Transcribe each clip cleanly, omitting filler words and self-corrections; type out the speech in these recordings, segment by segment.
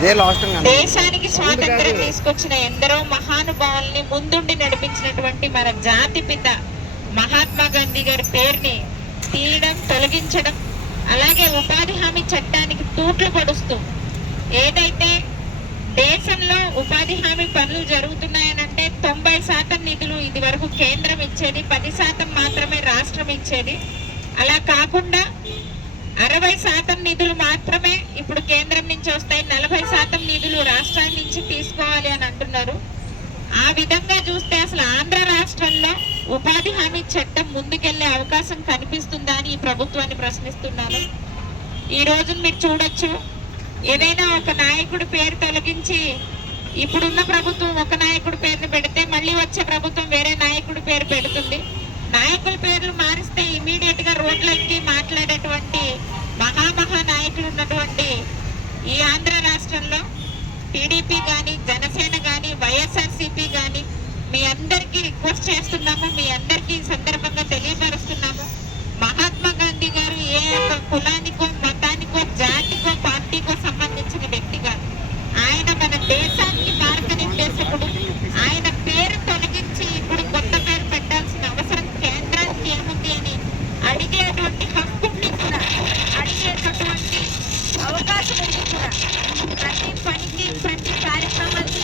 దేశానికి స్వాతంత్రం తీసుకొచ్చిన ఎందరో మహానుభావుల్ని ముందుండి నడిపించినటువంటి మన జాతి పిత మహాత్మా గాంధీ గారి పేరుని తీయడం, తొలగించడం, అలాగే ఉపాధి హామీ చట్టానికి తూట్లు పొడుస్తూ ఏదైతే దేశంలో ఉపాధి హామీ పనులు జరుగుతున్నాయనంటే 90% నిధులు ఇది వరకు కేంద్రం ఇచ్చేది, 10% మాత్రమే రాష్ట్రం ఇచ్చేది. అలా కాకుండా 60% నిధులు మాత్రమే ఇప్పుడు కేంద్రం నుంచి వస్తాయి, 40% నిధులు రాష్ట్రాల నుంచి తీసుకోవాలి అని అంటున్నారు. ఆ విధంగా చూస్తే అసలు ఆంధ్ర రాష్ట్రంలో ఉపాధి హామీ చట్టం ముందుకెళ్లే అవకాశం కనిపిస్తుందా అని ఈ ప్రభుత్వాన్ని ప్రశ్నిస్తున్నాను. ఈ రోజు మీరు చూడొచ్చు, ఏదైనా ఒక నాయకుడి పేరు తొలగించి ఇప్పుడున్న ప్రభుత్వం ఒక నాయకుడి పేరుని పెడితే మళ్ళీ వచ్చే ప్రభుత్వం వేరే నాయకుడి పేరు పెడుతుంది. నాయకుల పేర్లు మారిస్తే ఇమీడియట్ గా రోడ్లకి మాట్లాడేటువంటి మహా నాయకులు ఉన్నటువంటి ఈ ఆంధ్ర రాష్ట్రంలో టీడీపీ కానీ, జనసేన కానీ, వైఎస్ఆర్సీపీ కానీ మీ అందరికీ రిక్వెస్ట్ చేస్తున్నాము, మీ అందరికీ ఈ సందర్భంగా తెలియపరుస్తున్నాము. మహాత్మా గాంధీ గారు ఏ ఒక్క కులానికో, మతానికో, జాతికో, పార్టీకో సంబంధించిన వ్యక్తి కాదు. ఆయన మన దేశానికి మార్గనిర్దేశకుడు. ఆయన పేరు తొలగించి ఇప్పుడు కొత్త పేరు పెట్టాల్సిన అవసరం కేంద్రానికి ఏముంది అని అడిగేటువంటి హక్కుని కూడా, అడిగేటటువంటి అవకాశం ఉంది కూడా. ప్రతి పనికి, ప్రతి కార్యక్రమానికి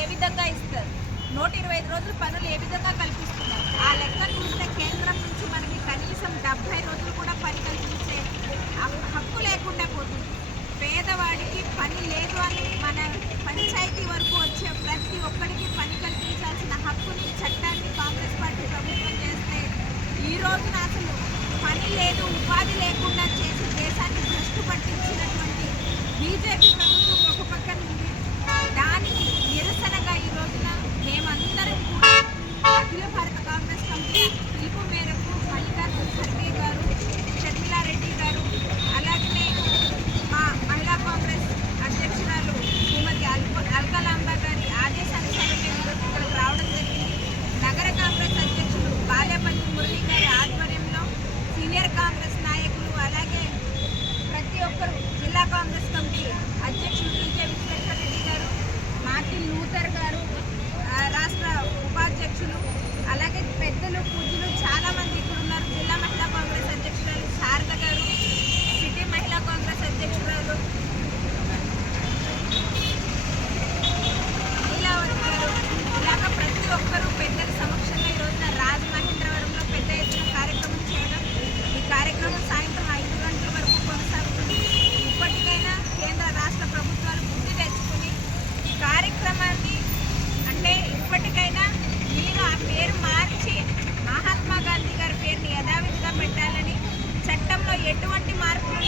ఏ విధంగా ఇస్తారు, 125 రోజులు పనులు ఏ విధంగా కల్పిస్తున్నారు? ఆ లెక్కను చూస్తే కేంద్రం నుంచి మనకి కనీసం 70 రోజులు కూడా పని కల్పించే హక్కు లేకుండా పోతుంది. పేదవాడికి పని లేదు అని మన పంచాయతీ వరకు వచ్చే ప్రతి ఒక్కరికి పని కల్పించాల్సిన హక్కుని, చట్టాన్ని కాంగ్రెస్ పార్టీ ప్రభుత్వం చేస్తే ఈ రోజున అసలు పని లేదు, ఉపాధి లేకుండా చేసి దేశాన్ని భ్రష్టు పట్టించినటువంటి బీజేపీ ప్రభుత్వం ఒక పక్కన ఉంది. దానికి నిరసనగా ఈ రోజున మేమందరం కూడా అఖిల భారత కాంగ్రెస్ కమిటీ పిలుపు మేరకు మల్లికార్జున ఖర్గే గారు, షర్మిలారెడ్డి గారు, అలాగనే మా మహిళా కాంగ్రెస్ అధ్యక్షురాలు శ్రీమతి అల్కలాంబ గారి ఆదేశానుసారం మేము ఇక్కడికి రావడం జరిగింది. నగర కాంగ్రెస్ అధ్యక్షులు బాలేపల్లి మురళి గారి ఆధ్వర్యంలో సీనియర్ కాంగ్రెస్ నాయకులు, అలాగే ప్రతి ఒక్కరు, జిల్లా కాంగ్రెస్ కమిటీ అధ్యక్షులు టీకే విశ్వేశ్వరరెడ్డి గారు, మార్టిన్ లూథర్ గారు, రాష్ట్ర ఉపాధ్యక్షులు, అలాగే పెద్దలు, పూజలు చాలామంది ఇక్కడ ఉన్నారు. జిల్లా మహిళా కాంగ్రెస్ అధ్యక్షురాలు శారద గారు, సిటీ మహిళా కాంగ్రెస్ అధ్యక్షురాలు లీలావతి గారు, ఇలాగ ప్రతి ఒక్కరూ పెద్దల సమక్షంలో ఈ రోజున రాజమహేంద్రవరంలో పెద్ద ఎత్తున కార్యక్రమం చేయడం. ఈ కార్యక్రమం సాయంత్రం 5 గంటల వరకు కొనసాగుతుంది. ఇప్పటికైనా కేంద్ర రాష్ట్ర ప్రభుత్వాలు బుద్ధి తెచ్చుకుని కార్యక్రమాన్ని, అంటే ఇప్పటికైనా మీరు ఆ పేరు మార్చి మహాత్మా గాంధీ గారి పేరుని యథావిధిగా పెట్టాలని, చట్టంలో ఎటువంటి మార్పులు